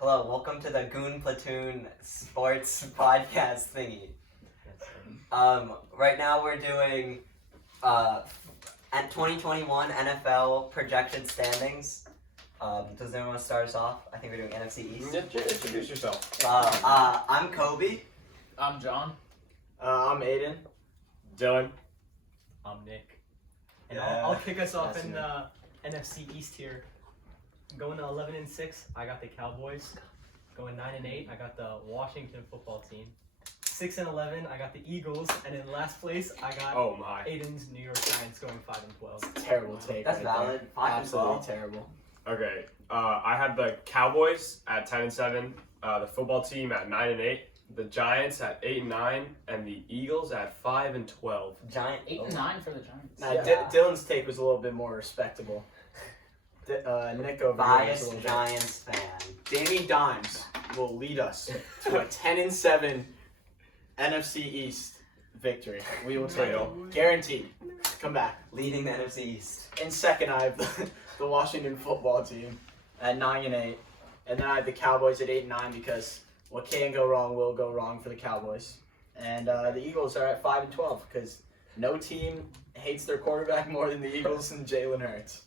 Hello, welcome to the Goon Platoon Sports Podcast thingy. Right now we're doing at 2021 NFL projected standings. Does anyone want to start us off? I think we're doing NFC East. Introduce yourself. I'm Coby. I'm John. I'm Aidan. Dylan. I'm Nick. And Yeah, I'll kick us off that's in me. the NFC East here. Going to 11-6, I got the Cowboys. Going 9-8, I got the Washington football team. 6-11, I got the Eagles, and in last place, I got Oh my. Aidan's New York Giants going 5-12. Terrible take. That's right valid. there. 5 and Absolutely 12. terrible. Okay. I had the Cowboys at 10-7, the football team at 9-8, the Giants at 8-9, and the Eagles at 5-12. Giant. 8 and 9 for the Giants. Nah, Yeah. Dylan's take was a little bit more respectable. Nick over here was a Biased little bit. Giants fan. Danny Dimes will lead us to a 10-7 NFC East victory. We will take it. Guaranteed. Come back. Leading the NFC East. In second, I have the Washington football team at 9-8, and then I have the Cowboys at 8-9 because what can go wrong will go wrong for the Cowboys. And the Eagles are at 5-12 because no team hates their quarterback more than the Eagles and Jalen Hurts.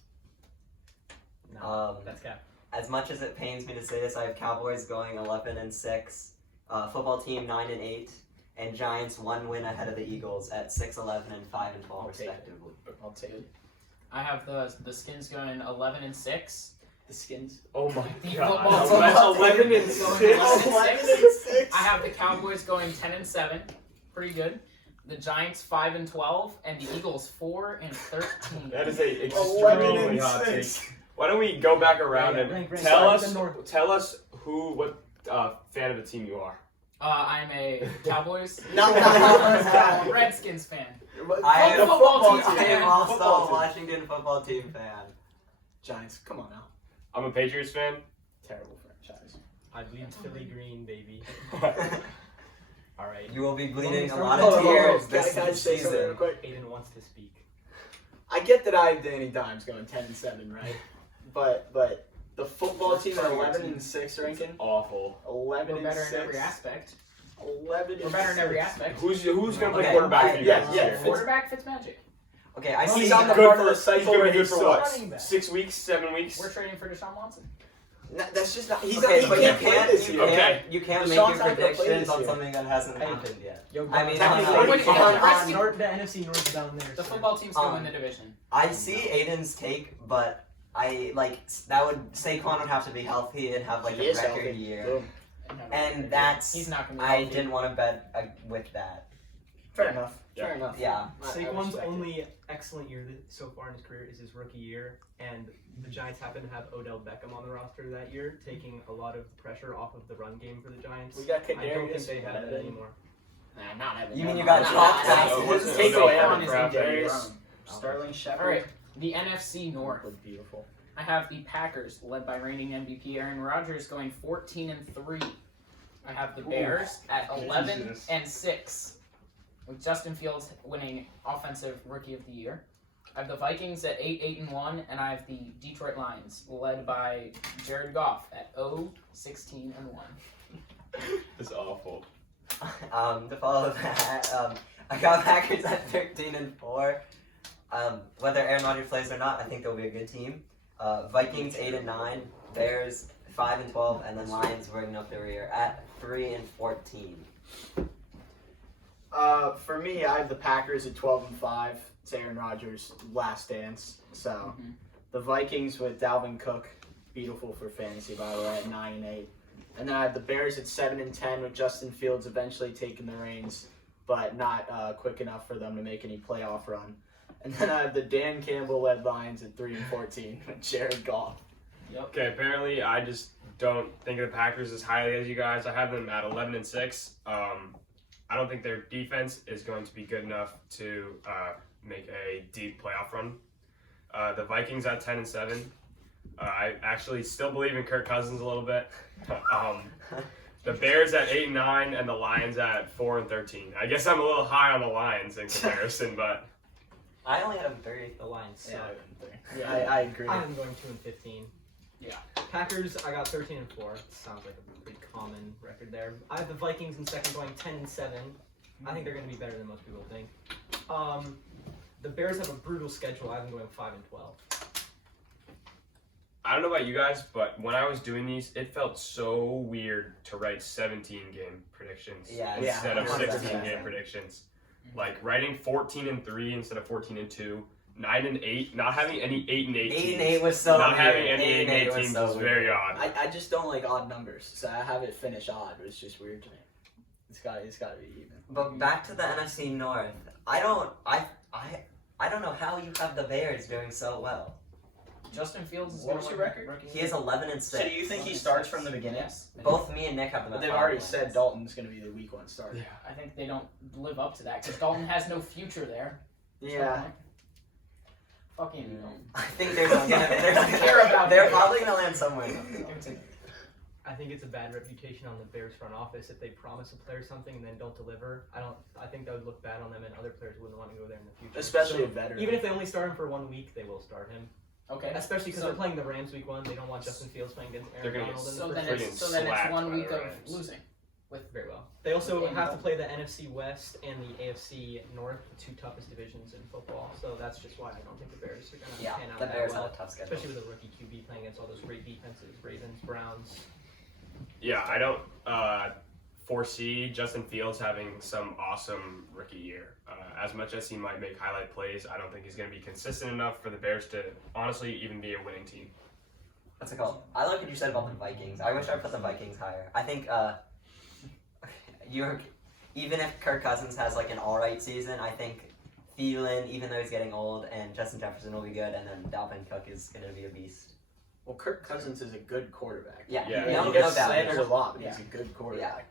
No, that's cap. As much as it pains me to say this, I have Cowboys going 11-6, football team 9-8, and Giants one win ahead of the Eagles at 6-11 and 5-12 I'll take it. respectively. I'll take it. I have the Skins going 11-6. The Skins. Oh my The god. football team 11 and going 6. 11-6. I have the Cowboys going 10-7. Pretty good. The Giants 5-12, and the Eagles 4-13. That is a 11 extremely and hot take. 6. Why don't we go back around and Rank tell the North. us what fan of the team you are. I'm a Cowboys. No, Redskins fan. I am, Football team I am fan. also Football a team. Washington football team fan. Giants, come on now. I'm a Patriots fan. Terrible franchise. I bleed Philly green, baby. All right. You will be bleeding a Hold on, lot hold of on, hold on. tears Can I this just say something real season. quick? Aidan wants to speak. I get that I have Danny Dimes going 10-7, right? But the football team at 11-6 ranking. Awful. 11 We're and better 6. in every aspect. 11 We're and better in every 6. aspect. Who's gonna play Okay, quarterback for you yeah, guys this yeah. year? Quarterback Fitzmagic. Okay, I see. He's on the Good part for of the he's cycle gonna where be he good for sucks. what? Running back. 6 weeks, 7 weeks. We're trading for Deshaun Watson. No, that's just not. He's Okay, not, but he you can't play this can't, year. Okay. you can't Deshaun's make not your gonna play predictions this on year. something that hasn't Hey, happened yet. Yo, I mean, technically, Wait, on- yeah, on- the on- Redskins- the NFC North down there. The so- football team's gonna win the division. I see Aiden's take, but I that would Saquon would have to be healthy and have like He a is record healthy. year, Boom. and that's He's not gonna be I healthy. didn't want to bet with that. Fair enough. Yeah. Fair enough. Yeah. I Saquon's respect it. only excellent year so far in his career is his rookie year, and the Giants happen to have Odell Beckham on the roster that year, taking a lot of the pressure off of the run game for the Giants. We got I don't think Kadarius. they have that anymore. Nah, not Evan. You mean you Never got mind. chalked Nah, out? nah, What's nah. the Take Odell away Beckham on his draft Kadarius. Sterling Shepard. All right, the NFC North. Looked beautiful. I have the Packers, led by reigning MVP Aaron Rodgers, going 14-3. I have the Bears at 11-6, with Justin Fields winning Offensive Rookie of the Year. I have the Vikings at 8-1, and I have the Detroit Lions, led by Jared Goff at 0-16-1. It's awful. To follow that, I got Packers at 13-4. Whether Aaron Rodgers plays or not, I think they'll be a good team. Vikings 8-9, Bears 5-12, and then Lions bringing up the rear at 3-14. For me, I have the Packers at 12-5. It's Aaron Rodgers' last dance. So the Vikings with Dalvin Cook, beautiful for fantasy by the way, at 9-8. And then I have the Bears at 7-10 with Justin Fields eventually taking the reins, but not quick enough for them to make any playoff run. And then I have the Dan Campbell-led Lions at 3-14 with Jared Goff. Okay, apparently I just don't think of the Packers as highly as you guys. I have them at 11-6. I don't think their defense is going to be good enough to make a deep playoff run. The Vikings at 10-7. I actually still believe in Kirk Cousins a little bit. The Bears at 8-9 and the Lions at 4-13. I guess I'm a little high on the Lions in comparison, but I only had them 30. The Lions suck. Yeah, I agree. I'm going 2-15. Packers, I got 13-4. Sounds like a pretty common record there. I have the Vikings in second going 10-7. I think they're going to be better than most people think. The Bears have a brutal schedule. I have them going 5-12. I don't know about you guys, but when I was doing these, it felt so weird to write 17-game predictions instead of 100%. 16-game predictions. Like writing 14-3 instead of 14-2, 9-8, not having any 8-8 teams. 8-8 was so Not weird. having any 8-8 was teams so was weird. very odd. I just don't like odd numbers, so I have it finish odd, but it's just weird to me. It's got to be even. But back to the NFC North. I don't know how you have the Bears doing so well. Justin Fields is What gonna was win your record? Rookie of He the is Year. 11-6. So do you think he starts from the beginning? Yes. Both me and Nick have them. But at they've 5 already wins. said Dalton's going to be the week 1 starter. Yeah. I think they don't live up to that because Dalton has no future there. Yeah. Fucking Dalton. I think they're gonna. Care about They're it. probably gonna land somewhere. I think it's a bad reputation on the Bears front office if they promise a player something and then don't deliver. I think that would look bad on them, and other players wouldn't want to go there in the future. Especially So, a veteran. even if they only start him for 1 week, they will start him. Okay. Especially because So- they're playing the Rams week 1. They don't want Justin Fields playing against They're Aaron gonna Donald in So the then first freaking it's so then it's slapped 1 by week the of Rams. losing. Very well. They also And have to play the NFC West and the AFC North, the 2 toughest divisions in football. So that's just why I don't think the Bears are going to Yeah, pan out the that Bears well. have a tough schedule. Especially with a rookie QB playing against all those great defenses, Ravens, Browns. Yeah, I don't foresee Justin Fields having some awesome rookie year. As much as he might make highlight plays, I don't think he's going to be consistent enough for the Bears to honestly even be a winning team. What's it called? I like what you said about the Vikings. I wish I put the Vikings higher. I think even if Kirk Cousins has like an alright season, I think Thielen, even though he's getting old, and Justin Jefferson will be good, and then Dalvin Cook is going to be a beast. Well, Kirk Cousins is a good quarterback. Yeah, Yeah, He no gets doubt. slandered a lot, but Yeah. he's a good quarterback.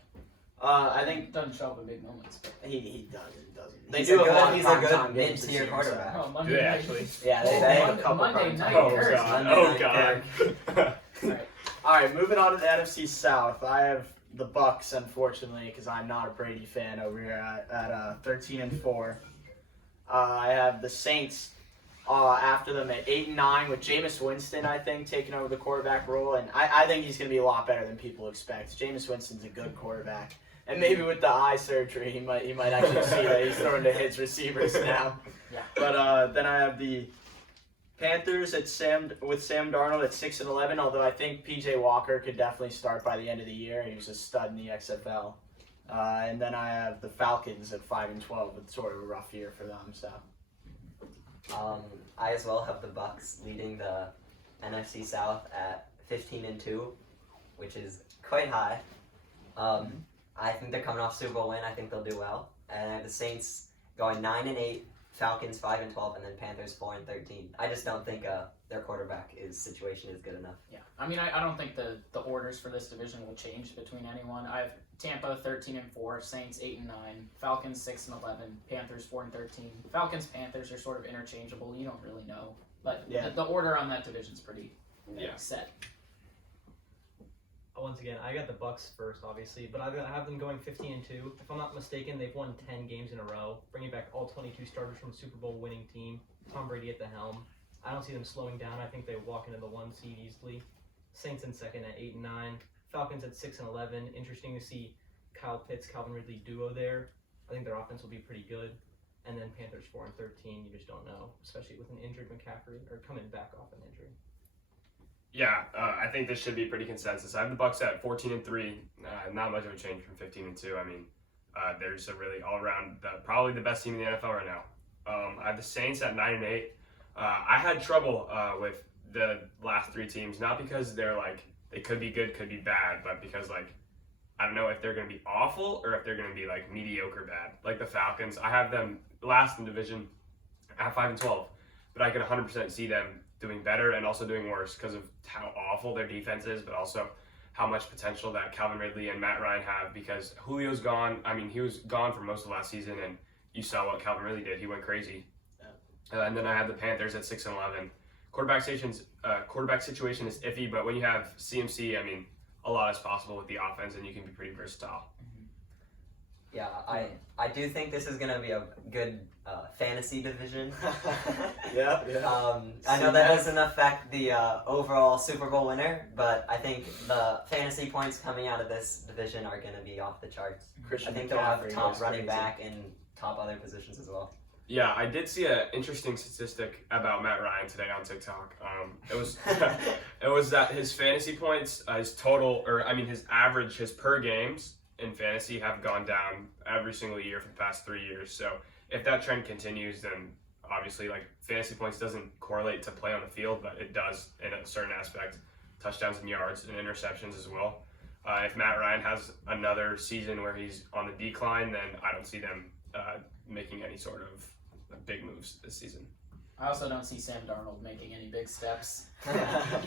I think Doesn't show up in big moments. But he doesn't. They He's do a have a lot of he's a primetime good games this mid-tier year, so- quarterback. oh, Do Monday they night. actually? Yeah, they Oh, have a Monday- couple Monday primetime night. Oh games. Curse. god! Monday Oh night god! All right, moving on to the NFC South. I have the Bucks, unfortunately, because I'm not a Brady fan over here at 13-4. I have the Saints after them at 8-9 with Jameis Winston, I think, taking over the quarterback role, and I think he's going to be a lot better than people expect. Jameis Winston's a good quarterback, and maybe with the eye surgery, he might actually see that he's throwing to his receivers now. Yeah. But then I have the Panthers with Sam Darnold at 6-11. Although I think PJ Walker could definitely start by the end of the year. He was a stud in the XFL. And then I have the Falcons at 5-12 with sort of a rough year for them. So I as well have the Bucks leading the NFC South at 15-2, which is quite high. I think they're coming off Super Bowl win. I think they'll do well. And I have the Saints going 9-8, Falcons 5-12, and then Panthers 4-13. I just don't think their quarterback situation is good enough. Yeah, I mean, I don't think the orders for this division will change between anyone. I have Tampa 13-4, Saints 8-9, Falcons 6-11, Panthers 4-13. Falcons Panthers are sort of interchangeable. You don't really know, but Yeah. the order on that division is pretty Yeah. set. Once again, I got the Bucks first, obviously, but I have them going 15-2. If I'm not mistaken, they've won 10 games in a row, bringing back all 22 starters from Super Bowl winning team. Tom Brady at the helm. I don't see them slowing down. I think they walk into the 1 seed easily. Saints in second at 8-9. Falcons at 6-11. Interesting to see Kyle Pitts, Calvin Ridley duo there. I think their offense will be pretty good. And then Panthers 4-13. You just don't know, especially with an injured McCaffrey or coming back off an injury. Yeah, I think this should be pretty consensus. I have the Bucks at 14-3. Not much of a change from 15-2. I mean, they're just a really all-around, probably the best team in the NFL right now. I have the Saints at 9-8. I had trouble with the last 3 teams, not because they're like they could be good, could be bad, but because like I don't know if they're going to be awful or if they're going to be like mediocre bad. Like the Falcons, I have them last in division at 5-12, but I could 100% see them doing better and also doing worse because of how awful their defense is, but also how much potential that Calvin Ridley and Matt Ryan have because Julio's gone. I mean, he was gone for most of last season, and you saw what Calvin Ridley did. He went crazy. And then I have the Panthers at 6-11. Quarterback situation is iffy, but when you have CMC, I mean, a lot is possible with the offense, and you can be pretty versatile. Yeah, I do think this is gonna be a good fantasy division. Yeah. I know that doesn't affect the overall Super Bowl winner, but I think the fantasy points coming out of this division are gonna be off the charts. Christian I think they'll have McCaffrey top goes running crazy. back and top other positions as well. Yeah, I did see an interesting statistic about Matt Ryan today on TikTok. It was that his fantasy points, his total, or I mean his average, his per games in fantasy have gone down every single year for the past 3 years. So if that trend continues, then obviously like fantasy points doesn't correlate to play on the field, but it does in a certain aspect, touchdowns and yards and interceptions as well. If Matt Ryan has another season where he's on the decline, then I don't see them making any sort of big moves this season. I also don't see Sam Darnold making any big steps.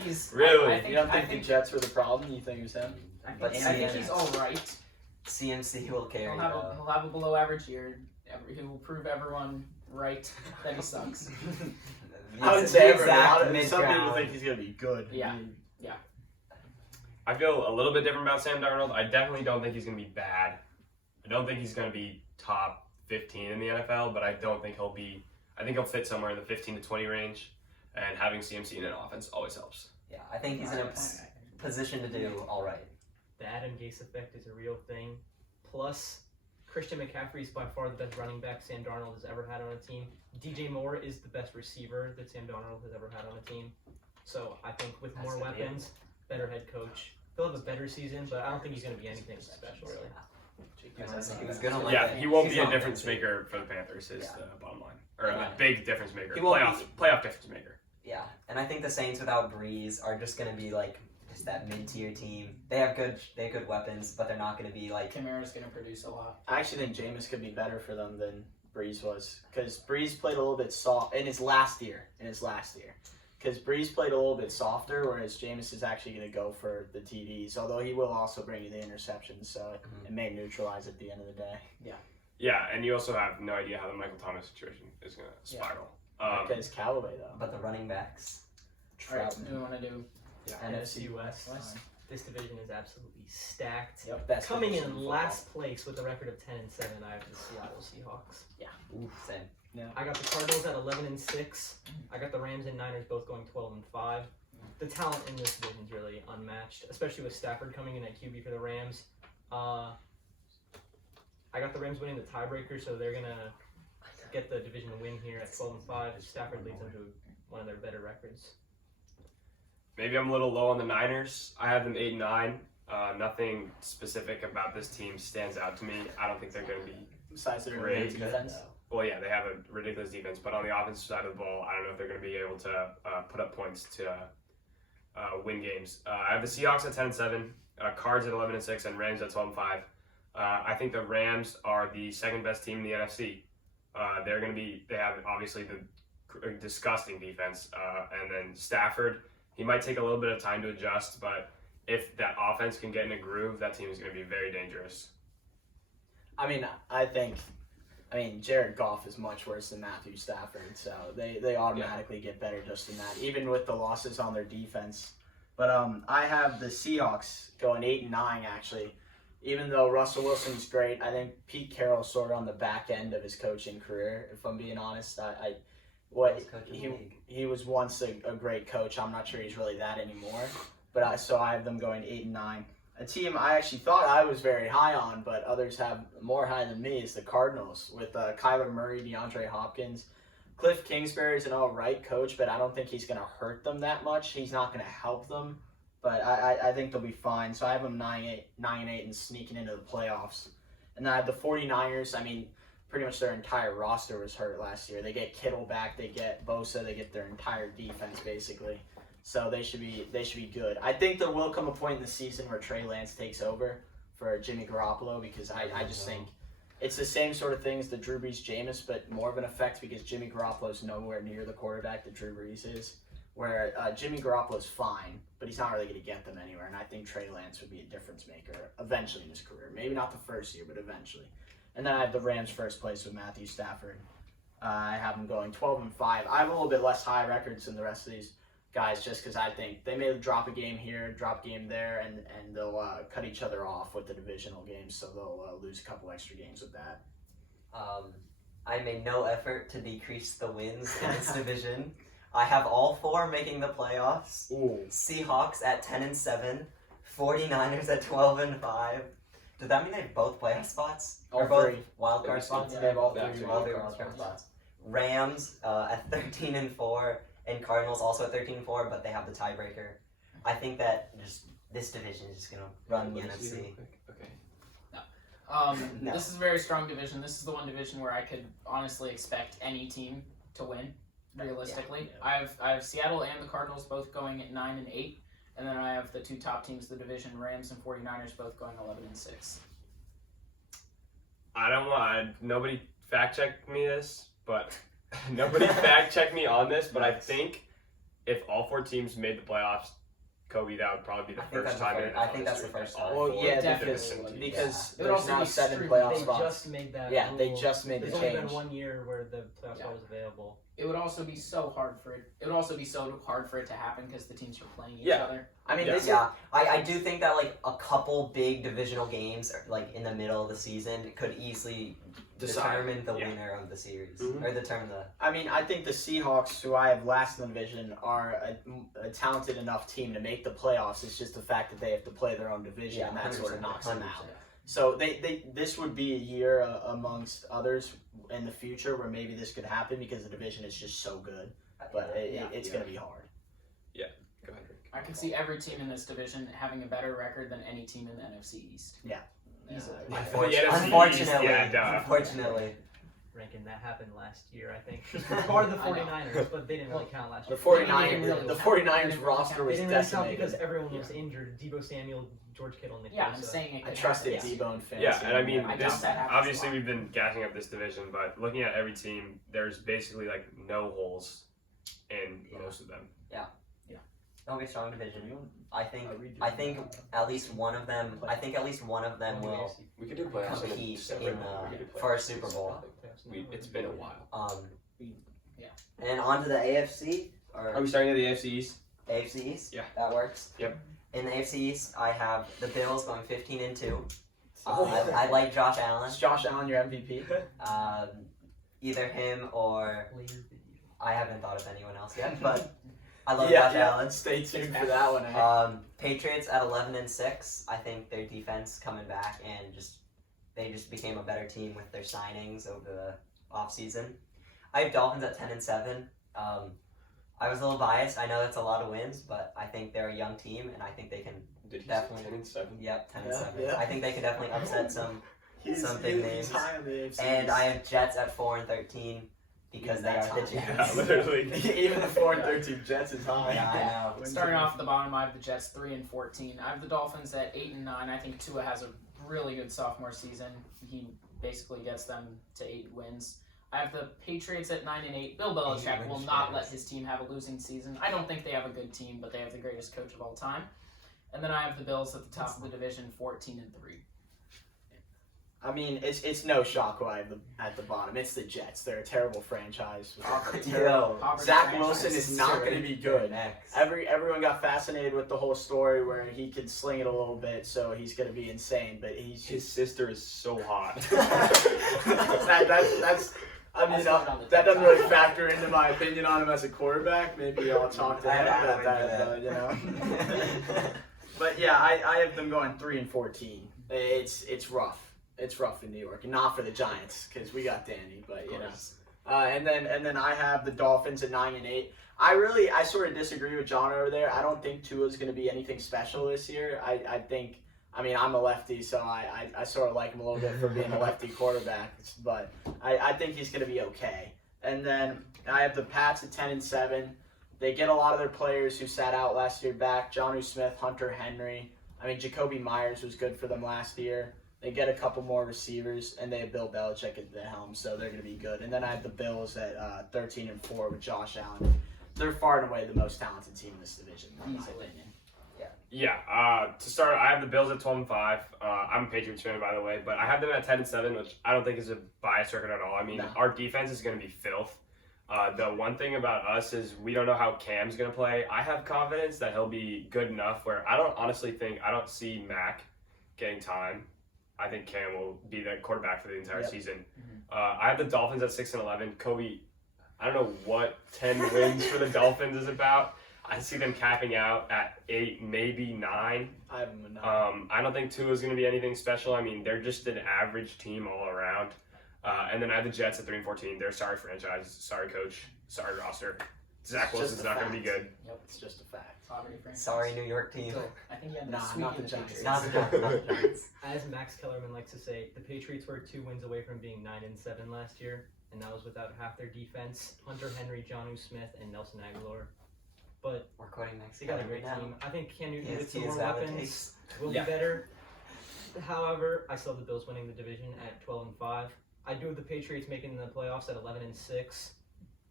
He's Really? I think, You don't I think think, the Jets were the problem? You think it was him? But I think he's all right. CMC will carry. He'll have a below average year. He will prove everyone right that he sucks. I would say the some exact people mid-ground. think he's gonna be good. Yeah. I feel a little bit different about Sam Darnold. I definitely don't think he's going to be bad. I don't think he's going to be top 15 in the NFL, but I don't think he'll be. I think he'll fit somewhere in the 15 to 20 range, and having CMC in an offense always helps. Yeah, I think he's in a position to do all right. The Adam Gase effect is a real thing. Plus, Christian McCaffrey is by far the best running back Sam Darnold has ever had on a team. DJ Moore is the best receiver that Sam Darnold has ever had on a team. So I think with more That's the deal. weapons, better head coach, he'll have a better season, but I don't think he's going to be anything special, really. He was gonna Yeah, he won't he's be a not difference gonna be. maker for the Panthers. Is Yeah. the bottom line, or Yeah. a big difference maker, He won't playoff difference maker. Yeah, and I think the Saints without Breeze are just gonna be like just that mid-tier team. They have good weapons, but they're not gonna be like. Kamara's going to produce a lot. I actually think Jameis could be better for them than Breeze was, because Breeze played a little bit soft in his last year. Because Breeze played a little bit softer, whereas Jameis is actually going to go for the TDs, although he will also bring you the interceptions, so it may neutralize at the end of the day. Yeah, and you also have no idea how the Michael Thomas situation is going to spiral. Because Callaway, though. But the running backs. All right, Trout. we want to do NFC West. West. This division is absolutely stacked. Yep, best Coming division in football. last place with a record of 10-7, I have the Seattle Seahawks. Ooh, same. I got the Cardinals at 11-6. I got the Rams and Niners both going 12-5. The talent in this division is really unmatched, especially with Stafford coming in at QB for the Rams. I got the Rams winning the tiebreaker, so they're gonna get the division win here at 12-5. Stafford leads them to one of their better records. Maybe I'm a little low on the Niners. I have them 8-9. Nothing specific about this team stands out to me. I don't think they're going to be. Besides their Great. defense. Well, yeah, they have a ridiculous defense, but on the offensive side of the ball, I don't know if they're going to be able to put up points to win games. I have the Seahawks at 10-7, Cards at 11-6, and Rams at 12-5. I think the Rams are the second best team in the NFC. They have obviously the disgusting defense, and then Stafford. He might take a little bit of time to adjust, but if that offense can get in a groove, that team is going to be very dangerous. I mean, Jared Goff is much worse than Matthew Stafford, so they automatically get better just in that, even with the losses on their defense. But I have the Seahawks going 8-9 actually. Even though Russell Wilson's great, I think Pete Carroll's sort of on the back end of his coaching career. If I'm being honest, he was once a great coach. I'm not sure he's really that anymore. But so I have them going 8-9. A team I actually thought I was very high on, but others have more high than me, is the Cardinals with Kyler Murray, DeAndre Hopkins. Cliff Kingsbury is an all right coach, but I don't think he's going to hurt them that much. He's not going to help them, but I think they'll be fine. So I have them 9-8 and sneaking into the playoffs. And then I have the 49ers. I mean, pretty much their entire roster was hurt last year. They get Kittle back, they get Bosa, they get their entire defense basically. So they should be good. I think there will come a point in the season where Trey Lance takes over for Jimmy Garoppolo, because I just think it's the same sort of thing as the Drew Brees Jameis, but more of an effect because Jimmy Garoppolo is nowhere near the quarterback that Drew Brees is. Where Jimmy Garoppolo's fine, but he's not really going to get them anywhere. And I think Trey Lance would be a difference maker eventually in his career. Maybe not the first year, but eventually. And then I have the Rams first place with Matthew Stafford. I have them going 12-5. I have a little bit less high records than the rest of these. guys, just because I think they may drop a game here, drop a game there, and they'll cut each other off with the divisional games, so they'll lose a couple extra games with that. I made no effort to decrease the wins in this division. I have all 4 making the playoffs. Ooh. Seahawks at 10-7, 49ers at 12-5. Does that mean they have both playoff spots? All or both 3. wild card spots? They have all Yeah, 3 All wild 3 card wild card spots. spots. Rams at 13-4, and Cardinals also at 13-4, but they have the tiebreaker. I think that just this division is just gonna run the NFC. Okay. No. This is a very strong division. This is the one division where I could honestly expect any team to win. Realistically, I have Seattle and the Cardinals both going at 9-8, and then I have the 2 top teams of the division, Rams and 49ers, both going 11-6. I don't want nobody fact check me this, but nobody fact check me on this. But I think if all 4 teams made the playoffs, Coby, that would probably be the first time. I think that's the first time. Well, yeah, Definitely. because It would there's also now be 7 streaming. playoff They spots. just made that. Yeah, they rule. just made the There's only change. been 1 year where the playoff spot was available. It would also be so hard for it. It would also be so hard for it to happen because the teams are playing each Yeah. other. I mean, Yeah. this is Yeah, I do think that like a couple big divisional games, like in the middle of the season, could easily determine the Yeah. winner of the series Mhm. or determine the. I mean, I think the Seahawks, who I have last in the division, are a talented enough team to make the playoffs. It's just the fact that they have to play their own division, Yeah, and that sort of 100%, knocks them out. 100%. So this would be a year amongst others in the future where maybe this could happen because the division is just so good. But it's going to be hard. Go ahead, Rick. I can see every team in this division having a better record than any team in the NFC East. Yeah. Easily. The NFC East, Unfortunately, yeah, duh. unfortunately. Rankin, that happened last year, I think. Part of the 49ers, but they didn't really count last The year. 49ers roster They was didn't really count decimated. because everyone was injured. Debo Samuel, George Kittle, Nick Yeah, I'm Bosa. saying it I could trusted happen. Debo and fantasy. Yeah, and I mean, I this doubt that happens obviously a lot. we've been gassing up this division, but looking at every team, there's basically like no holes in most of them. It'll be a strong division. I think at least one of them. I think at least one of them will We could do playoffs in compete December. in We could do for a playoffs. Super Bowl. It's been a while. Yeah. And on to the AFC Are or we starting at the AFC East? AFC East. Yeah. That works. Yep. In the AFC East, I have the Bills going 15-2. Oh. I like Josh Allen. Is Josh Allen your MVP? Either him or Later video. I haven't thought of anyone else yet, but I love yeah, Josh Allen. Stay tuned for that one. Patriots at 11-6. I think their defense coming back and they just became a better team with their signings over the offseason. I have Dolphins at 10-7. I was a little biased. I know that's a lot of wins, but I think they're a young team, and I think they can. Did you Definitely. say 10-7? Yep, 10-7. Yeah. I think they could definitely upset some big He's names. high on the AFC And East. I have Jets at 4-13 because they That's are the high. Jets. Yeah, literally. Even the 4-13 Jets is high. Yeah, I know. Starting off at the bottom, I have the Jets 3-14. I have the Dolphins at 8-9. I think Tua has a really good sophomore season. He basically gets them to 8 wins. I have the Patriots at 9-8. Bill Belichick will not let his team have a losing season. I don't think they have a good team, but they have the greatest coach of all time. And then I have the Bills at the top of the division, 14-3. I mean, it's no shock who I have at the bottom. It's the Jets. They're a terrible franchise. Yo, Poverty Zach franchise. Wilson is not going to be good. Next. Everyone got fascinated with the whole story where he could sling it a little bit, so he's going to be insane. But he's His sister is so hot. that's. I mean, that doesn't really factor into my opinion on him as a quarterback. Maybe I'll talk to him about that, you know. But yeah, I have them going 3-14. It's rough. It's rough in New York, and not for the Giants because we got Danny. But you know, and then I have the Dolphins at 9-8. I sort of disagree with John over there. I don't think Tua's going to be anything special this year. I think. I mean, I'm a lefty, so I sort of like him a little bit for being a lefty quarterback, but I think he's going to be okay. And then I have the Pats at 10-7. They get a lot of their players who sat out last year back. Jonnu Smith, Hunter Henry. I mean, Jacoby Myers was good for them last year. They get a couple more receivers, and they have Bill Belichick at the helm, so they're going to be good. And then I have the Bills at 13-4 with Josh Allen. They're far and away the most talented team in this division, in my Easily. opinion. Yeah, to start, I have the Bills at 12-5. I'm a Patriots fan, by the way, but I have them at 10-7, which I don't think is a biased record at all. I mean, No. our defense is going to be filth. The one thing about us is we don't know how Cam's going to play. I have confidence that he'll be good enough where I don't see Mac getting time. I think Cam will be the quarterback for the entire season. I have the Dolphins at 6-11. Coby, I don't know what 10 wins for the Dolphins is about. I see them capping out at 8, maybe 9. I have them at 9. I don't think Tua is going to be anything special. I mean, they're just an average team all around. And then I have the Jets at 3-14. They're sorry franchise, sorry coach, sorry roster. Zach It's Wilson's just a not going to be fact. good. Yep. It's just a fact. Poverty franchise. Sorry, New York team. So, I think you had Nah, the not the the Giants. Patriots. Not the Giants, not the Giants. As Max Kellerman likes to say, the Patriots were 2 wins away from being 9-7 last year, and that was without half their defense: Hunter Henry, Jonnu Smith, and Nelson Aguilar. But We're quoting next they got a year great now. team. I think Cam Newton Yes, with some he more is weapons validates. will Yeah. be better. However, I still have the Bills winning the division at 12-5. I do have the Patriots making the playoffs at 11-6.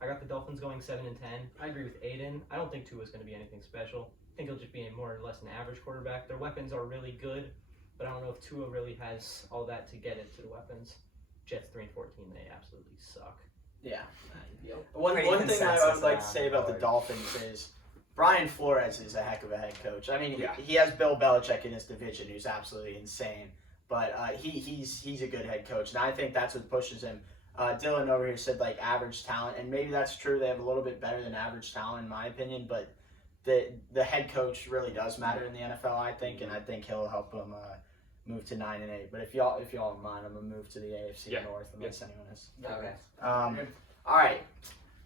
I got the Dolphins going 7-10. I agree with Aidan. I don't think Tua is going to be anything special. I think he'll just be a more or less an average quarterback. Their weapons are really good, but I don't know if Tua really has all that to get it to the weapons. Jets 3-14, they absolutely suck. Yeah. Yep. One Pretty thing I consensus would like to around say about the board. Dolphins is Brian Flores is a heck of a head coach. I mean, Yeah. he has Bill Belichick in his division, who's absolutely insane. But he's a good head coach, and I think that's what pushes him. Dylan over here said like average talent, and maybe that's true. They have a little bit better than average talent in my opinion, but the head coach really does matter in the NFL, I think, and I think he'll help them move to 9-8. But if y'all don't mind, I'm gonna move to the AFC Yeah. North unless anyone is. Okay. All right.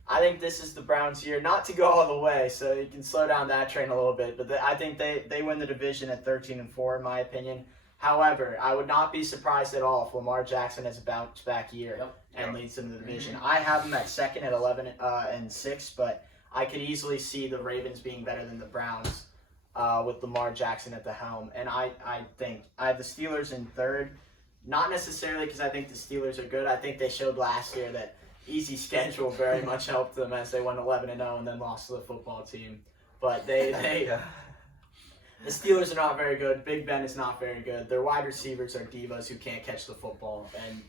I think this is the Browns' year, not to go all the way, so you can slow down that train a little bit. But I think they win the division at 13-4, in my opinion. However, I would not be surprised at all if Lamar Jackson has a bounce back year and leads them to the division. I have them at second at 11-6, but I could easily see the Ravens being better than the Browns with Lamar Jackson at the helm. And I think I have the Steelers in third, not necessarily because I think the Steelers are good. I think they showed last year that easy schedule very much helped them as they went 11-0 and then lost to the football team. But the Steelers are not very good. Big Ben is not very good. Their wide receivers are divas who can't catch the football, and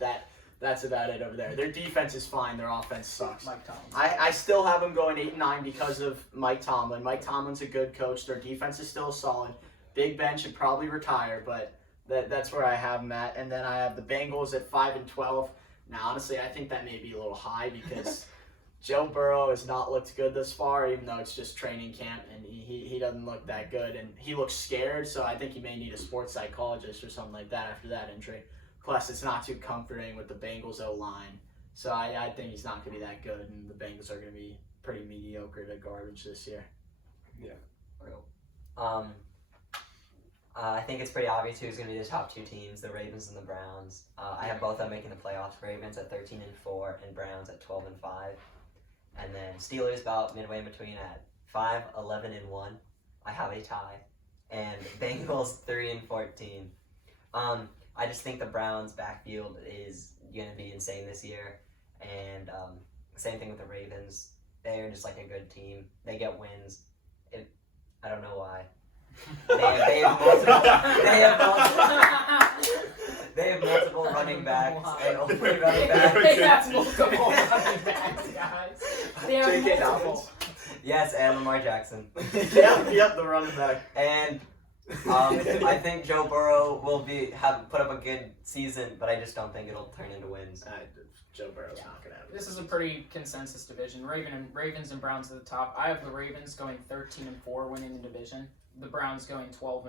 that's about it over there. Their defense is fine. Their offense sucks. Mike Tomlin. I still have them going 8-9 because of Mike Tomlin. Mike Tomlin's a good coach. Their defense is still solid. Big Ben should probably retire, but that's where I have them at. And then I have the Bengals at 5-12. Now, honestly, I think that may be a little high because Joe Burrow has not looked good thus far, even though it's just training camp, and he doesn't look that good. And he looks scared, so I think he may need a sports psychologist or something like that after that injury. Plus, it's not too comforting with the Bengals O-line. So I think he's not going to be that good, and the Bengals are going to be pretty mediocre to garbage this year. I think it's pretty obvious who's going to be the top two teams, the Ravens and the Browns. I have both of them making the playoffs. Ravens at 13-4 and Browns at 12-5. And then Steelers about midway in between at 5-11-1. I have a tie. And Bengals 3-14. I just think the Browns backfield is going to be insane this year. And same thing with the Ravens. They're just like a good team. They get wins. I don't know why. They have multiple running backs and only running backs. They have multiple running backs, guys. They have J.K. multiple. Dobbins. Yes, and Lamar Jackson. Yep, the running back. And I think Joe Burrow will put up a good season, but I just don't think it'll turn into wins. Joe Burrow's not going to have it. This is a pretty consensus division. Ravens and Browns at the top. I have the Ravens going 13-4, winning the division. The Browns going 12-5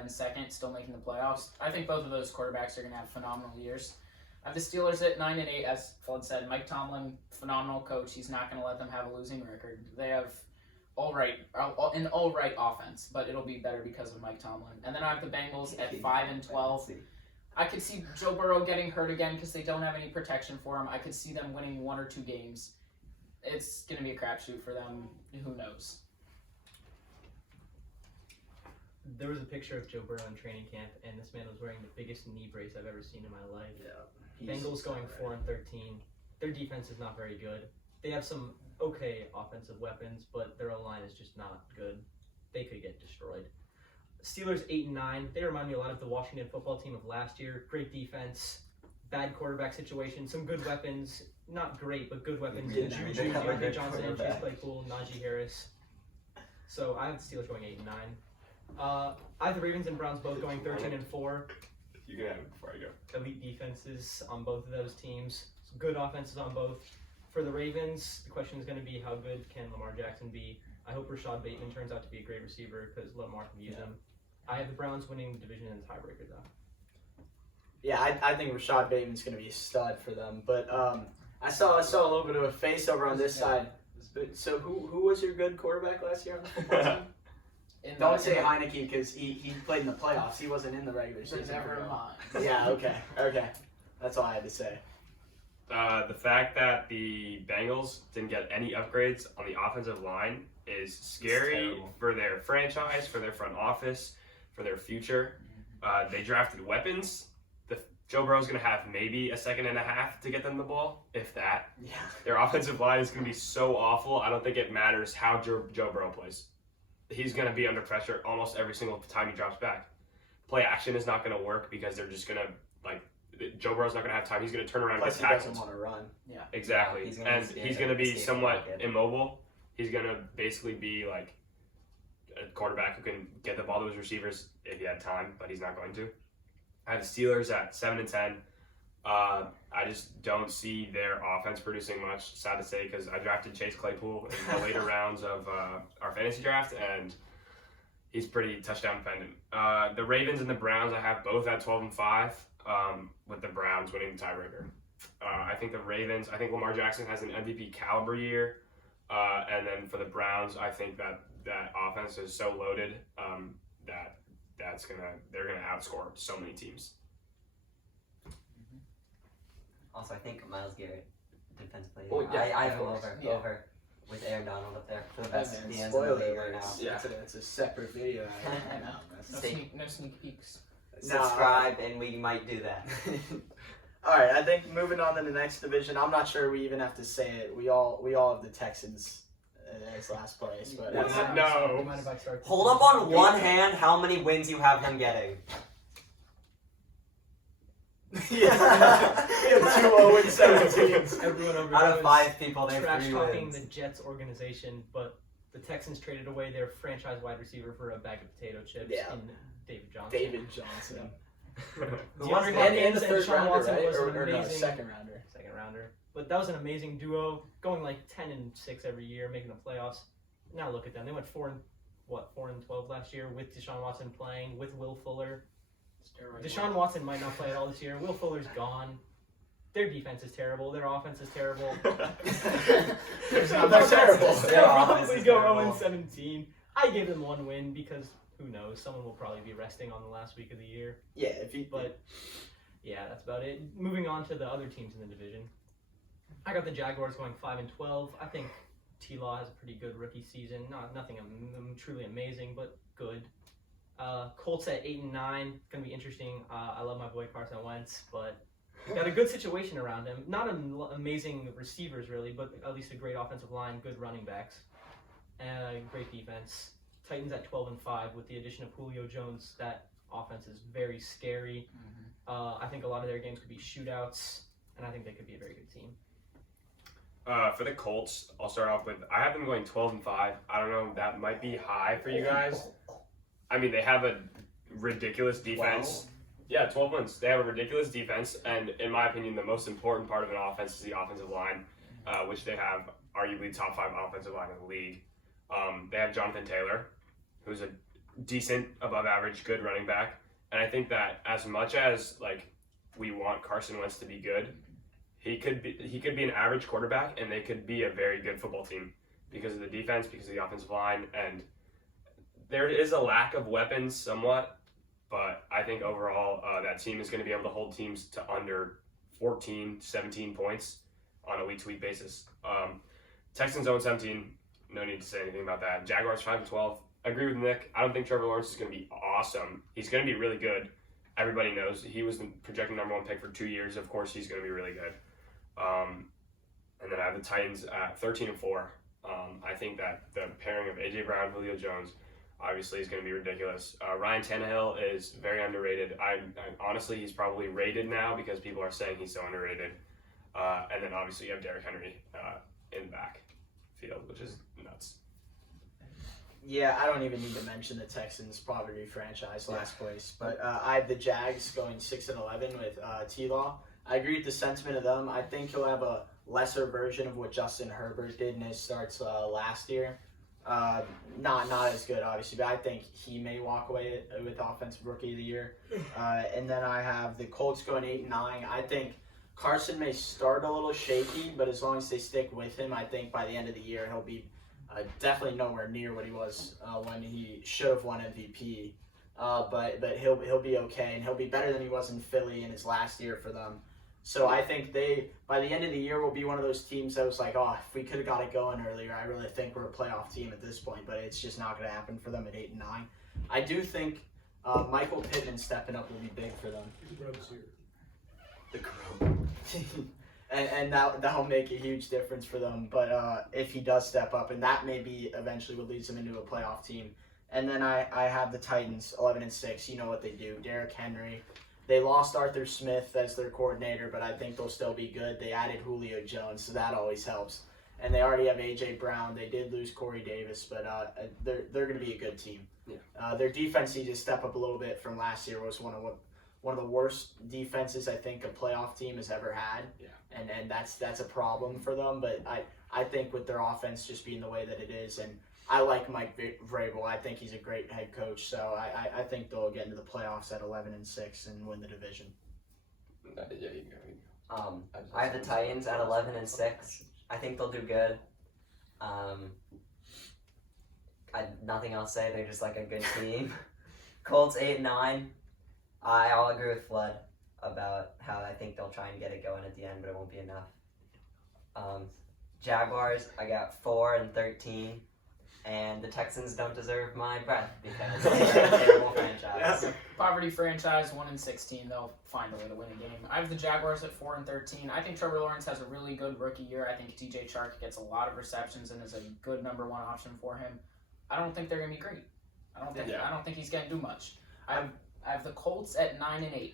in second, still making the playoffs. I think both of those quarterbacks are going to have phenomenal years. I have the Steelers at 9-8, as Flood said. Mike Tomlin, phenomenal coach. He's not going to let them have a losing record. They have an all right offense, but it'll be better because of Mike Tomlin. And then I have the Bengals at 5-12. I could see Joe Burrow getting hurt again because they don't have any protection for him. I could see them winning 1 or 2 games. It's going to be a crapshoot for them. Who knows? There was a picture of Joe Burrow in training camp, and this man was wearing the biggest knee brace I've ever seen in my life. Bengals going 4-13. Their defense is not very good. They have some okay offensive weapons, but their O-line is just not good. They could get destroyed. Steelers 8-9. They remind me a lot of the Washington football team of last year. Great defense, bad quarterback situation, some good weapons. not great, but good weapons. Yeah, Juju, they have a Deontay good Johnson, Chase quarterback. Claypool, Najee Harris. So I have the Steelers going 8 and 9. I have the Ravens and Browns both going 13 and 4. You can have it before I go. Elite defenses on both of those teams. Good offenses on both. For the Ravens, the question is going to be how good can Lamar Jackson be? I hope Rashad Bateman turns out to be a great receiver because Lamar can use him. I have the Browns winning the division in the tiebreaker though. Yeah, I think Rashad Bateman's going to be a stud for them. But I saw a little bit of a face over on this side. So who was your good quarterback last year on the football team? Don't say Heineke because he played in the playoffs. He wasn't in the regular season. Never mind. Yeah, okay. That's all I had to say. The fact that the Bengals didn't get any upgrades on the offensive line is scary terrible. for their franchise, for their front office, for their future. They drafted weapons. Joe Burrow's going to have maybe a second and a half to get them the ball, if that. Yeah. Their offensive line is going to be so awful, I don't think it matters how Joe Burrow plays. He's going to be under pressure almost every single time he drops back. Play action is not going to work because they're just going to, Joe Burrow's not going to have time. He's going to turn around and Plus, get he tackled. doesn't want to run. Exactly. He's gonna And escape he's it, going to be escape the somewhat pocket. immobile. He's going to basically be like a quarterback who can get the ball to his receivers if he had time, but he's not going to. I have the Steelers at 7 and 10. I just don't see their offense producing much, sad to say, because I drafted Chase Claypool in the later rounds of our fantasy draft, and he's pretty touchdown dependent. The Ravens and the Browns, I have both at 12 and 5, with the Browns winning the tiebreaker. I think the Ravens, I think Lamar Jackson has an MVP caliber year, and then for the Browns, I think that offense is so loaded that they're gonna outscore so many teams. Also, I think Myles Garrett, defensive player. Oh, yeah, I of have him course. over with Aaron Donald up there for the best Man, DNs in the spoiler league right now. alerts. Yeah. It's a separate video. I know. No sneak peeks. Subscribe, and we might do that. All right, I think moving on to the next division. I'm not sure we even have to say it. We all have the Texans as last place, but No. You mind if I start? Hold up on one hand how many wins you have them getting. yeah, we have 2-0-17. Everyone over Out here of is 5 people, they have trash 3 talking wins. the Jets organization, but the Texans traded away their franchise wide receiver for a bag of potato chips Yeah. in David Johnson. David Johnson. Who DeAndre won And Hopkins the and third Deshaun rounder, Watson right? was an Or no, amazing second rounder. second rounder. But that was an amazing duo, going like 10 and 6 every year, making the playoffs. Now look at them. They went 4 and 12 last year with Deshaun Watson playing, with Will Fuller. Deshaun Watson might not play at all this year. Will Fuller's gone. Their defense is terrible. Their offense is terrible. They're terrible. They'll Their offense probably is go terrible. 0-17. I gave them 1 win because who knows? Someone will probably be resting on the last week of the year. Yeah, if you. But yeah, that's about it. Moving on to the other teams in the division. I got the Jaguars going 5 and 12. I think T-Law has a pretty good rookie season. Nothing truly amazing, but good. Colts at 8 and 9. Gonna be interesting. I love my boy Carson Wentz, but he's got a good situation around him. Not amazing receivers really, but at least a great offensive line, good running backs, great defense. Titans at 12 and 5 with the addition of Julio Jones. That offense is very scary. I think a lot of their games could be shootouts, and I think they could be a very good team. For the Colts, I'll start off with I have them going 12 and 5. I don't know, that might be high for you guys. I mean, they have a ridiculous defense. 12 wins. They have a ridiculous defense, and in my opinion, the most important part of an offense is the offensive line, which they have arguably top 5 offensive line in the league. They have Jonathan Taylor, who's a decent, above average, good running back, and I think that as much as we want Carson Wentz to be good, he could be an average quarterback, and they could be a very good football team because of the defense, because of the offensive line, and there is a lack of weapons somewhat, but I think overall that team is going to be able to hold teams to under 14, 17 points on a week-to-week basis. Texans 0-17, no need to say anything about that. Jaguars 5 and 12. I agree with Nick. I don't think Trevor Lawrence is going to be awesome. He's going to be really good. Everybody knows he was the projected #1 pick for 2 years. Of course, he's going to be really good. And then I have the Titans at 13 and 4. I think that the pairing of A.J. Brown, Julio Jones, obviously is going to be ridiculous. Ryan Tannehill is very underrated. I honestly, he's probably rated now because people are saying he's so underrated. And then obviously you have Derrick Henry in the backfield, which is nuts. Yeah, I don't even need to mention the Texans' poverty franchise last place, but I have the Jags going 6-11 with T-Law. I agree with the sentiment of them. I think he'll have a lesser version of what Justin Herbert did in his starts last year. Not as good, obviously, but I think he may walk away with Offensive Rookie of the Year. And then I have the Colts going 8-9. I think Carson may start a little shaky, but as long as they stick with him, I think by the end of the year he'll be definitely nowhere near what he was when he should have won MVP. But he'll be okay, and he'll be better than he was in Philly in his last year for them. So I think they, by the end of the year, will be one of those teams that was like, oh, if we could have got it going earlier, I really think we're a playoff team at this point, but it's just not going to happen for them at 8-9. I do think Michael Pittman stepping up will be big for them. The Crow. And that'll make a huge difference for them. But if he does step up, and that may be eventually what leads them into a playoff team. And then I have the Titans 11-6. You know what they do. Derrick Henry. They lost Arthur Smith as their coordinator, but I think they'll still be good. They added Julio Jones, so that always helps. And they already have A.J. Brown. They did lose Corey Davis, but they're going to be a good team. Yeah. Their defense needs to step up a little bit from last year. Was one of the worst defenses I think a playoff team has ever had. Yeah. And that's a problem for them. But I think with their offense just being the way that it is, and I like Mike Vrabel. I think he's a great head coach. So I think they'll get into the playoffs at 11-6 and win the division. Yeah, you can go. I have the Titans at 11-6. I think they'll do good. Nothing else to say. They're just like a good team. Colts 8-9. I'll agree with Flood about how I think they'll try and get it going at the end, but it won't be enough. Jaguars, I got 4-13. And the Texans don't deserve my breath because they're a terrible franchise. Poverty franchise, 1-16. They'll find a way to win a game. I have the Jaguars at 4-13. I think Trevor Lawrence has a really good rookie year. I think T.J. Chark gets a lot of receptions and is a good number one option for him. I don't think they're gonna be great. I don't think he's gonna do much. I have the Colts at 9-8.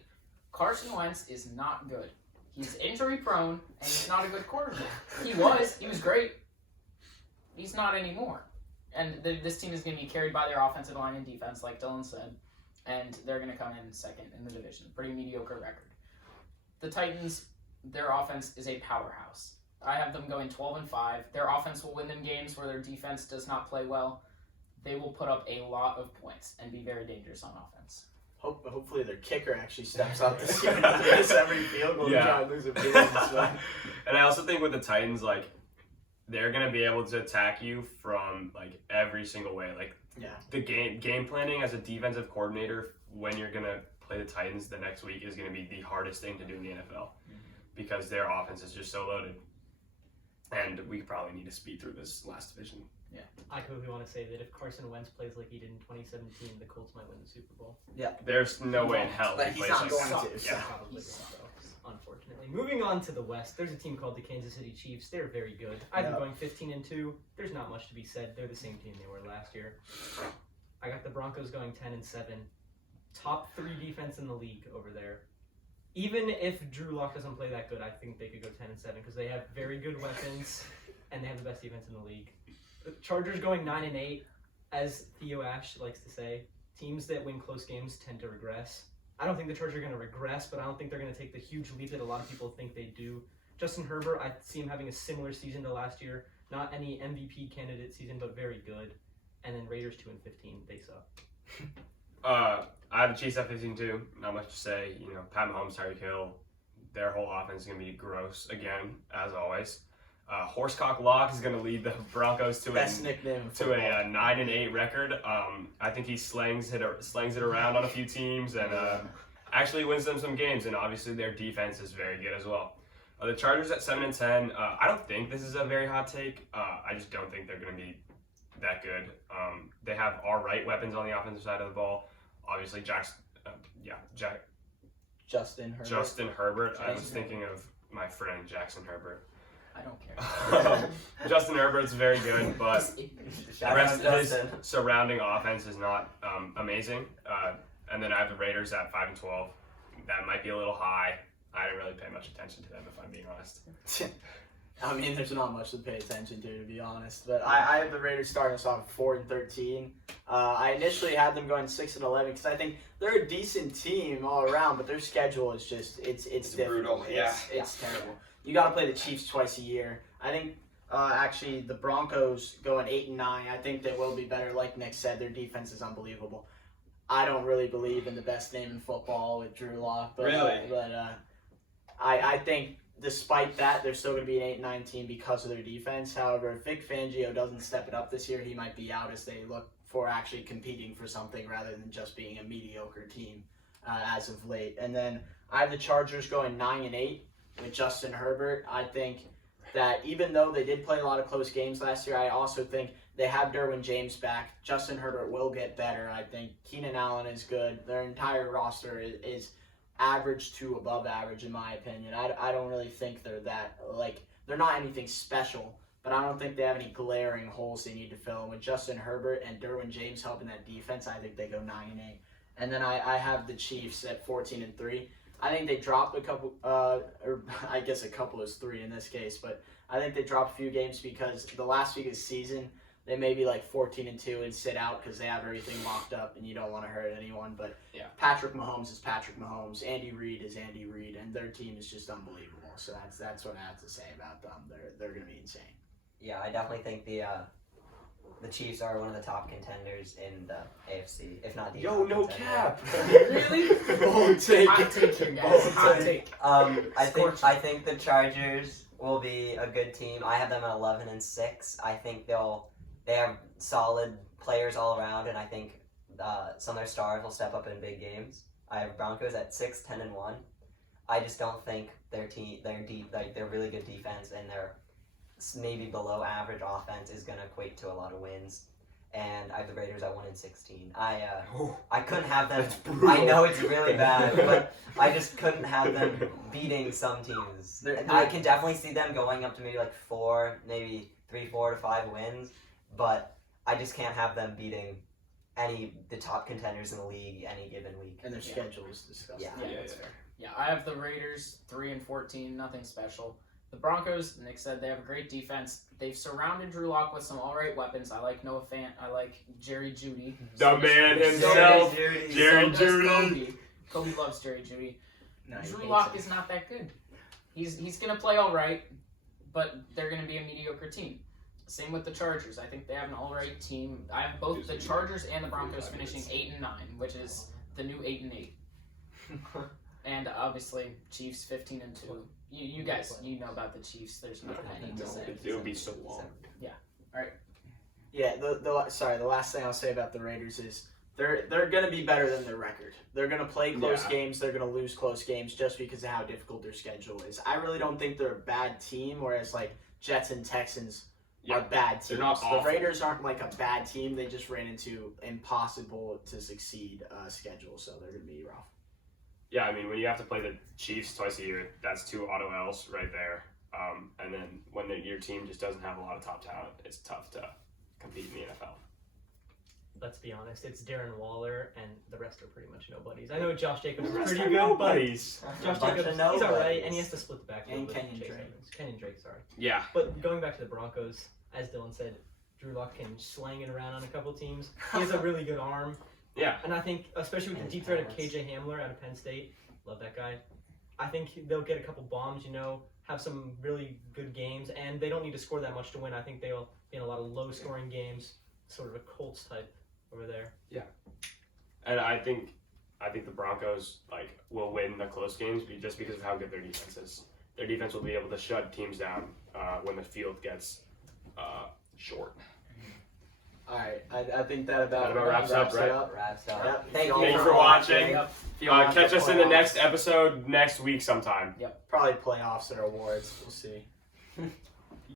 Carson Wentz is not good. He's injury prone and he's not a good quarterback. He was great. He's not anymore. And this team is going to be carried by their offensive line and defense, like Dylan said, and they're going to come in second in the division. Pretty mediocre record. The Titans, their offense is a powerhouse. I have them going 12-5. Their offense will win them games where their defense does not play well. They will put up a lot of points and be very dangerous on offense. Hopefully their kicker actually steps up this year and does every field goal to try and lose a game. And I also think with the Titans, like, they're gonna be able to attack you from like every single way. Like the game planning as a defensive coordinator when you're gonna play the Titans the next week is gonna be the hardest thing to do in the NFL because their offense is just so loaded. And we probably need to speed through this last division. Yeah, I quickly want to say that if Carson Wentz plays like he did in 2017, the Colts might win the Super Bowl. Yeah, there's no way in hell but he he's plays not like going that. to. Yeah. Probably so, unfortunately. Moving on to the West, there's a team called the Kansas City Chiefs. They're very good. I've been going 15-2. There's not much to be said. They're the same team they were last year. I got the Broncos going 10-7. Top 3 defense in the league over there. Even if Drew Lock doesn't play that good, I think they could go 10-7 because they have very good weapons and they have the best defense in the league. The Chargers going 9-8, as Theo Ash likes to say. Teams that win close games tend to regress. I don't think the Chargers are going to regress, but I don't think they're going to take the huge leap that a lot of people think they do. Justin Herbert, I see him having a similar season to last year. Not any MVP candidate season, but very good. And then Raiders 2-15, they suck. I have the Chiefs at 15-2. Not much to say. You know, Pat Mahomes, Tyreek Hill, their whole offense is going to be gross again, as always. Horsecock Lock is going to lead the Broncos to Best nickname a 9-8 record. I think he slangs it around on a few teams and actually wins them some games. And obviously their defense is very good as well. The Chargers at 7-10. I don't think this is a very hot take. I just don't think they're going to be that good. They have all right weapons on the offensive side of the ball. Obviously Justin Herbert. Justin Herbert. I was thinking of my friend Jackson Herbert. I don't care. Justin Herbert's very good, but the rest of his surrounding offense is not amazing. And then I have the Raiders at 5-12. That might be a little high. I didn't really pay much attention to them, if I'm being honest. I mean, there's not much to pay attention to be honest. But I have the Raiders starting us off 4-13. I initially had them going 6-11 because I think they're a decent team all around, but their schedule is just it's brutal. difficult. Yeah. It's terrible. You got to play the Chiefs twice a year. I think actually the Broncos going 8-9. I think they will be better. Like Nick said, their defense is unbelievable. I don't really believe in the best name in football with Drew Lock, but I think despite that, they're still going to be an 8-9 team because of their defense. However, if Vic Fangio doesn't step it up this year, he might be out as they look for actually competing for something rather than just being a mediocre team as of late. And then I have the Chargers going 9-8 with Justin Herbert. I think that even though they did play a lot of close games last year, I also think they have Derwin James back. Justin Herbert will get better. I think Keenan Allen is good. Their entire roster is average to above average in my opinion. I don't really think they're that, they're not anything special, but I don't think they have any glaring holes they need to fill. And with Justin Herbert and Derwin James helping that defense, I think they go 9-8. And then I have the Chiefs at 14-3. I think they dropped a couple, or I guess a couple is 3 in this case, but I think they dropped a few games because the last week of the season, they may be 14-2 and sit out because they have everything locked up and you don't want to hurt anyone. But yeah. Patrick Mahomes is Patrick Mahomes. Andy Reid is Andy Reid, and their team is just unbelievable. So that's what I have to say about them. They're going to be insane. Yeah, I definitely think the Chiefs are one of the top contenders in the AFC, if not the top no contender. cap. Really? Bold take. Hot take here, guys. Hot take. I think the Chargers will be a good team. I have them at 11-6. I think they have solid players all around, and I think some of their stars will step up in big games. I have Broncos at 6-10-1. I just don't think their really good defense and their maybe below average offense is going to equate to a lot of wins. And I have the Raiders at 1-16. I couldn't have them. I know it's really bad, but I just couldn't have them beating some teams. I can definitely see them going up to maybe 4 to 5 wins, but I just can't have them beating the top contenders in the league any given week. And their schedule is disgusting. Yeah. That's fair. Yeah, I have the Raiders 3-14, nothing special. The Broncos, Nick said they have a great defense. They've surrounded Drew Lock with some alright weapons. I like Noah Fant. I like Jerry Jeudy. The man himself, Jerry Jeudy. Kobe. Kobe loves Jerry Jeudy. No, he Drew hates Lock him. is not that good. He's gonna play all right, but they're gonna be a mediocre team. Same with the Chargers. I think they have an all right team. I have both the Chargers and the Broncos finishing 8-9, which is the new 8-8. And obviously Chiefs 15-2. You guys, know about the Chiefs. There's nothing I need to say. It would be so long. Yeah, the last thing I'll say about the Raiders is they're going to be better than their record. They're going to play close games. They're going to lose close games just because of how difficult their schedule is. I really don't think they're a bad team, whereas Jets and Texans are bad teams. They're not the awful. Raiders aren't a bad team. They just ran into impossible to succeed schedule, so they're going to be rough. Yeah, I mean, when you have to play the Chiefs twice a year, that's 2 auto L's right there. And then when your team just doesn't have a lot of top talent, it's tough to compete in the NFL. Let's be honest, it's Darren Waller, and the rest are pretty much nobodies. I know Josh Jacobs is The rest pretty are good, nobodies. but Josh Bunch Jacobs, of he's alright, nobodies. and he has to split the backfield And with Kenyon Chase Drake. Edmonds. Kenyon Drake, sorry. Yeah. But going back to the Broncos, as Dylan said, Drew Lock can slang it around on a couple teams. He has a really good arm. Yeah. And I think, especially with the deep threat of KJ Hamler out of Penn State, love that guy. I think they'll get a couple bombs, have some really good games, and they don't need to score that much to win. I think they'll be in a lot of low-scoring games, sort of a Colts type over there. Yeah. And I think the Broncos will win the close games just because of how good their defense is. Their defense will be able to shut teams down when the field gets short. All right, I think that about wraps up, right? Wraps up. Yep. Thank Thank you you for watching. If you want Catch the us in the playoffs, next episode next week sometime. Probably playoffs or awards. We'll see.